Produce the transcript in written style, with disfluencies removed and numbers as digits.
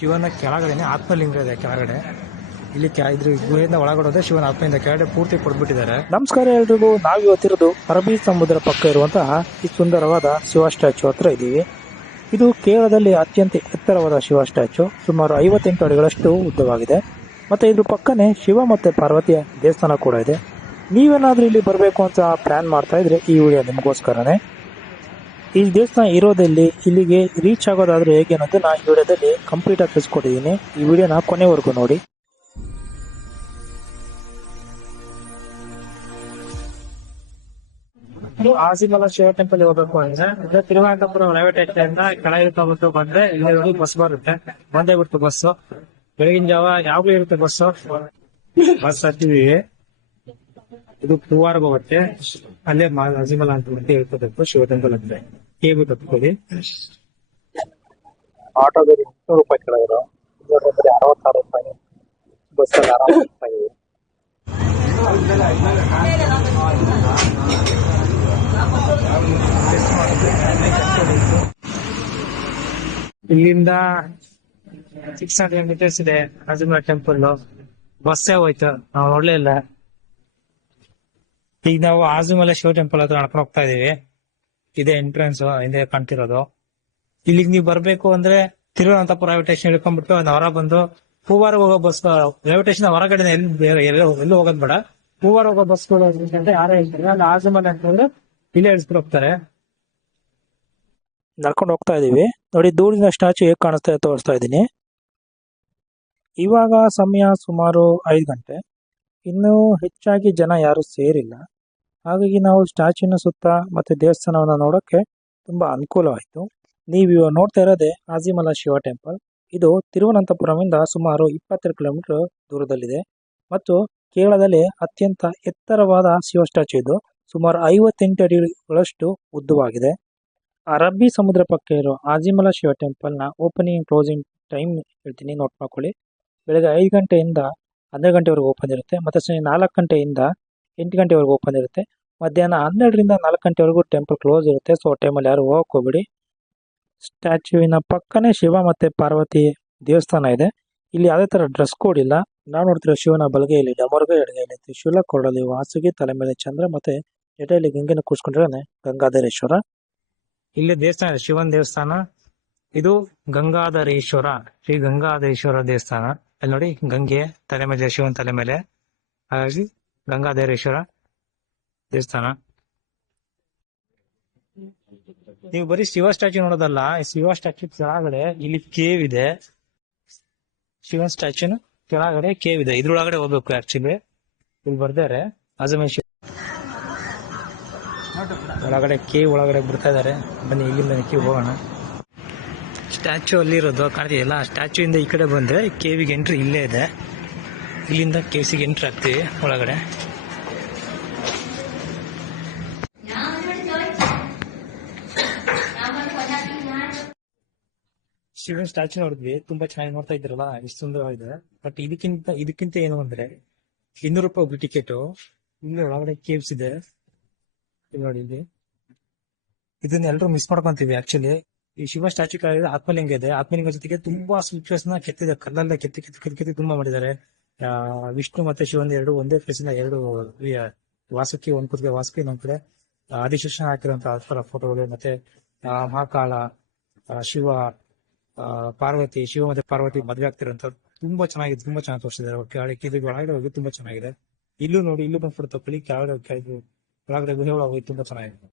ಶಿವನ ಕೆಳಗಡೆನೆ ಆತ್ಮಲಿಂಗ ಇದೆ ಕೆಳಗಡೆ. ಇಲ್ಲಿ ಇದ್ರ ಗುಹೆಯಿಂದ ಒಳಗಡೆ ಶಿವನ ಆತ್ಮಲಿಂಗ ಕೆಳಗಡೆ ಪೂರ್ತಿ ಕೊಡ್ಬಿಟ್ಟಿದ್ದಾರೆ. ನಮಸ್ಕಾರ ಎಲ್ರಿಗೂ. ನಾವು ಇವತ್ತಿರೋದು ಅರಬ್ಬಿ ಸಮುದ್ರ ಪಕ್ಕ ಇರುವಂತಹ ಈ ಸುಂದರವಾದ ಶಿವ ಸ್ಟ್ಯಾಚು ಹತ್ರ ಇದ್ದೀವಿ. ಇದು ಕೇರಳದಲ್ಲಿ ಅತ್ಯಂತ ಎತ್ತರವಾದ ಶಿವ ಸ್ಟ್ಯಾಚು. ಸುಮಾರು 58 ಅಡಿಗಳಷ್ಟು ಉದ್ದವಾಗಿದೆ. ಮತ್ತೆ ಇದ್ರ ಪಕ್ಕನೆ ಶಿವ ಮತ್ತೆ ಪಾರ್ವತಿಯ ದೇವಸ್ಥಾನ ಕೂಡ ಇದೆ. ನೀವೇನಾದ್ರೂ ಇಲ್ಲಿ ಬರಬೇಕು ಅಂತ ಪ್ಲಾನ್ ಮಾಡ್ತಾ ಇದ್ರೆ ಈ ವಿಡಿಯೋ ನಿಮಗೋಸ್ಕರನೇ. ಈ ದೇವಸ್ಥಾನ ಇರೋದಲ್ಲಿ ಇಲ್ಲಿಗೆ ರೀಚ್ ಆಗೋದಾದ್ರೆ ಹೇಗೆ ಅನ್ನೋದನ್ನ ಈ ವಿಡಿಯೋದಲ್ಲಿ ಕಂಪ್ಲೀಟ್ ಆಗಿ ತಿಳಿಸ್ಕೊಟ್ಟಿದ್ದೀನಿ. ಈ ವಿಡಿಯೋನ ಕೊನೆವರೆಗೂ ನೋಡಿ. ಆಸಿಮಲ ಶಿವ ಟೆಂಪಲ್ ಹೋಗ್ಬೇಕು ಅಂದ್ರೆ ತಿರುವನಂತಪುರ ರೈಲ್ವೆ ಸ್ಟೇಷನ್ ಇಂದ ಕೆಳಗೆ ಇಳ್ಕೊಂಡ್ಬಿಟ್ಟು ಬಂದ್ರೆ ಇಲ್ಲಿ ಬಸ್ ಬರುತ್ತೆ. ಬಂದೇ ಬಿಡ್ತು ಬಸ್. ಬೆಳಗಿನ ಜಾವ ಯಾವಾಗ್ಲೂ ಇರುತ್ತೆ ಬಸ್ ಹತ್ತಿವಿ. ಇದು ಪೂವಾರ್ಗೆ ಹೋಗುತ್ತೆ. ಅಲ್ಲೇ ಆಸಿಮಲ ಅಂತ ಹೇಳ್ಕೋಬೇಕು ಶಿವ ಟೆಂಪಲ್ ಅಂದ್ರೆ ಕೇಬ್ ತಪ್ಪಿಕೊಳ್ಳಿ. ಆಟೋದಲ್ಲಿ 200 ರೂಪಾಯಿ ಕೆಳಗಿರೋ 66 ರೂಪಾಯಿ, ಬಸ್ಸಲ್ಲಿ 60 ರೂಪಾಯಿ. ಇಲ್ಲಿಂದ 600 ಮೀಟರ್ಸ್ ಇದೆ ಆಸಿಮಲ ಟೆಂಪಲ್. ಬಸ್ಸೇ ಹೋಯ್ತು, ನಾವು ನೋಡ್ಲೇ ಇಲ್ಲ. ಈಗ ನಾವು ಆಸಿಮಲ ಶಿವ ಟೆಂಪಲ್ ಹತ್ರ ನಡ್ಕೊಂಡು ಹೋಗ್ತಾ ಇದೀವಿ. ಇದೇ ಎಂಟ್ರೆನ್ಸ್ ಹಿಂದೆ ಕಾಣ್ತಿರೋದು. ಇಲ್ಲಿಗೆ ನೀವು ಬರ್ಬೇಕು ಅಂದ್ರೆ ತಿರುವನಂತಪುರ ರೈಲ್ವೆ ಸ್ಟೇಷನ್ ಇಳ್ಕೊಂಡ್ಬಿಟ್ಟು ಹೊರ ಬಂದು ಹೂವಾರ ಹೋಗೋ ಬಸ್ ರೈಲ್ವೆ ಸ್ಟೇಷನ್ ಹೊರಗಡೆ ಎಲ್ಲೂ ಹೋಗೋದ್ ಬೇಡ. ಹೂವಾರ ಹೋಗೋ ಬಸ್ಗಳು ಯಾರೇ ಹೇಳ್ತಾರೆ ಅಲ್ಲಿ ಆಸಿಮಲ ಅಂತಂದ್ರೆ ಇಲ್ಲೇ ಇಳಿಸ್ಬಿಟ್ಟು ಹೋಗ್ತಾರೆ. ನಡ್ಕೊಂಡು ಹೋಗ್ತಾ ಇದೀವಿ ನೋಡಿ. ದೂರಿನ ಸ್ಟ್ಯಾಚು ಹೇಗೆ ಕಾಣಿಸ್ತಾ ಇದೆ ತೋರಿಸ್ತಾ ಇದ್ದೀನಿ. ಇವಾಗ ಸಮಯ ಸುಮಾರು 5 ಗಂಟೆ. ಇನ್ನೂ ಹೆಚ್ಚಾಗಿ ಜನ ಯಾರು ಸೇರಿಲ್ಲ. ಹಾಗಾಗಿ ನಾವು ಸ್ಟ್ಯಾಚ್ಯೂನ ಸುತ್ತ ಮತ್ತೆ ದೇವಸ್ಥಾನವನ್ನ ನೋಡೋಕೆ ತುಂಬಾ ಅನುಕೂಲವಾಯಿತು. ನೀವು ಇವಾಗ ನೋಡ್ತಾ ಇರೋದೇ ಆಸಿಮಲ ಶಿವ ಟೆಂಪಲ್. ಇದು ತಿರುವನಂತಪುರಮಿಂದ ಸುಮಾರು 22 ಕಿಲೋಮೀಟರ್ ದೂರದಲ್ಲಿದೆ ಮತ್ತು ಕೇರಳದಲ್ಲಿ ಅತ್ಯಂತ ಎತ್ತರವಾದ ಶಿವ ಸ್ಟ್ಯಾಚು. ಇದು ಸುಮಾರು 58 ಅಡಿಗಳಷ್ಟು ಉದ್ದವಾಗಿದೆ. ಅರಬ್ಬಿ ಸಮುದ್ರ ಪಕ್ಕ ಇರೋ ಆಸಿಮಲ ಶಿವ ಟೆಂಪಲ್ ನ ಓಪನಿಂಗ್ ಕ್ಲೋಸಿಂಗ್ ಟೈಮ್ ಹೇಳ್ತೀನಿ, ನೋಟ್ ಮಾಡ್ಕೊಳ್ಳಿ. ಬೆಳಗ್ಗೆ 5 ಗಂಟೆಯಿಂದ 12 ಗಂಟೆವರೆಗೂ ಓಪನ್ ಇರುತ್ತೆ. ಮತ್ತೆ ಸಂಜೆ 4 ಗಂಟೆಯಿಂದ 8 ಗಂಟೆವರೆಗೂ ಓಪನ್ ಇರುತ್ತೆ. ಮಧ್ಯಾಹ್ನ 12ರಿಂದ 4 ಗಂಟೆವರೆಗೂ ಟೆಂಪಲ್ ಕ್ಲೋಸ್ ಇರುತ್ತೆ. ಸೊ ಟೈಮಲ್ಲಿ ಯಾರು ಹೋಗಕ್ ಹೋಗ್ಬೇಡಿ. ಸ್ಟ್ಯಾಚ್ಯೂವಿನ ಪಕ್ಕನೇ ಶಿವ ಮತ್ತೆ ಪಾರ್ವತಿ ದೇವಸ್ಥಾನ ಇದೆ. ಇಲ್ಲಿ ಯಾವುದೇ ತರ ಡ್ರೆಸ್ ಕೋಡ್ ಇಲ್ಲ. ನಾವು ನೋಡ್ತಿರೋ ಶಿವನ ಬಲಗೈಯಲ್ಲಿ ಡಮರುಗ, ಎಡಗೈಯಲ್ಲಿ ತ್ರಿಶೂಲ, ಕೊರಳಲ್ಲಿ ವಾಸುಗಿ, ತಲೆ ಮೇಲೆ ಚಂದ್ರ ಮತ್ತೆ ಜಡೆಯಲ್ಲಿ ಗಂಗೆನ ಕೂರ್ಸ್ಕೊಂಡಿರೋನೆ ಗಂಗಾಧರೇಶ್ವರ. ಇಲ್ಲೇ ದೇವಸ್ಥಾನ ಇದೆ, ಶಿವನ್ ದೇವಸ್ಥಾನ. ಇದು ಗಂಗಾಧರೇಶ್ವರ, ಶ್ರೀ ಗಂಗಾಧರೇಶ್ವರ ದೇವಸ್ಥಾನ. ಅಲ್ಲಿ ನೋಡಿ ಗಂಗೆ ತಲೆ ಮೇಲೆ, ಶಿವನ್ ತಲೆ ಮೇಲೆ. ಹಾಗಾಗಿ ಗಂಗಾಧರೇಶ್ವರ ದೇವಸ್ಥಾನ. ನೀವು ಬರೀ ಶಿವ ಸ್ಟ್ಯಾಚ್ಯೂ ನೋಡೋದಲ್ಲ, ಶಿವ ಸ್ಟ್ಯಾಚ್ಯೂ ಕೆಳಗಡೆ ಇಲ್ಲಿ ಕೇವ್ ಇದೆ. ಶಿವನ್ ಸ್ಟ್ಯಾಚ್ಯೂನ ಕೆಳಗಡೆ ಕೇವ್ ಇದೆ. ಇದ್ರೊಳಗಡೆ ಹೋಗ್ಬೇಕು. ಆಕ್ಚುಲಿ ಇಲ್ಲಿ ಬರ್ದಾರೆ ಆಸಿಮಲ ಒಳಗಡೆ ಕೇವ್ ಒಳಗಡೆ ಬಿಡ್ತಾ ಇದಾರೆ. ಬನ್ನಿ ಇಲ್ಲಿಂದ ಕೇವ್ ಹೋಗೋಣ. ಸ್ಟ್ಯಾಚ್ಯೂ ಅಲ್ಲಿರೋದು ಕಾಣ್ತಿದೆಯಲ್ಲ, ಸ್ಟ್ಯಾಚ್ಯೂ ಇಂದ ಈ ಕಡೆ ಬಂದ್ರೆ ಕೇವಿಗೆ ಎಂಟ್ರಿ ಇಲ್ಲೇ ಇದೆ. ಇಲ್ಲಿಂದ ಕೇವ್ಸಿಗೆ ಎಂಟ್ರಿ ಆಗ್ತೀವಿ ಒಳಗಡೆ. ಶಿವನ್ ಸ್ಟ್ಯಾಚ್ಯೂ ನೋಡಿದ್ವಿ, ತುಂಬಾ ಚೆನ್ನಾಗಿ ನೋಡ್ತಾ ಇದ್ರಲ್ಲ, ಎಷ್ಟು ಸುಂದರವಾಗಿದೆ. ಬಟ್ ಇದಕ್ಕಿಂತ ಏನು ಅಂದ್ರೆ 200 ರೂಪಾಯಿ ಒಬ್ರು ಟಿಕೆಟ್. ಇಲ್ಲಿ ಒಳಗಡೆ ಕೇವ್ಸ್ ಇದೆ ನೋಡಿ. ಇಲ್ಲಿ ಇದನ್ನ ಎಲ್ಲರೂ ಮಿಸ್ ಮಾಡ್ಕೊಂತೀವಿ. ಆಕ್ಚುಲಿ ಈ ಶಿವ ಸ್ಟ್ಯಾಚ್ಯೂ ಕೆಳಗೆ ಆತ್ಮಲಿಂಗ ಇದೆ. ಆತ್ಮಲಿಂಗ ಜೊತೆಗೆ ತುಂಬಾ ಸ್ಕ್ರಿಪ್ಚರ್ಸ್ ನ ಕೆತ್ತಿದೆ, ಕಲ್ಲಲ್ಲ ಕೆತ್ತಿ ತುಂಬಾ ಮಾಡಿದ್ದಾರೆ. ವಿಷ್ಣು ಮತ್ತೆ ಶಿವನ್ ಎರಡು ಒಂದೇ ಪ್ಲೇಸ್ ಇಂದ ಎರಡು ವಾಸುಕಿ, ಒಂದ್ ಕಡೆ ವಾಸುಕಿ, ಇನ್ನೊಂದ್ ಕಡೆ ಆದಿಶೇಷನ್ ಹಾಕಿರುವಂತ ಫೋಟೋಗಳು. ಮತ್ತೆ ಮಹಾಕಾಳ, ಶಿವ, ಪಾರ್ವತಿ, ಶಿವ ಮತ್ತೆ ಪಾರ್ವತಿ ಮದ್ವೆ ಆಗ್ತಿರೋಂತ ತುಂಬಾ ಚೆನ್ನಾಗಿದೆ. ತುಂಬಾ ಚೆನ್ನಾಗಿ ತೋರಿಸಿದ್ದಾರೆ. ಇದು ಒಳಗಡೆ ಹೋಗಿ ತುಂಬಾ ಚೆನ್ನಾಗಿದೆ. ಇಲ್ಲೂ ನೋಡಿ, ಇಲ್ಲೂ ಬಂದ್ಬಿಟ್ಟು ತಪ್ಪಲಿ ಕೆಳಗಡೆ ಒಳಗಡೆ ಗುಹೆ ಒಳಗೆ ಹೋಗಿ ತುಂಬಾ ಚೆನ್ನಾಗಿದೆ.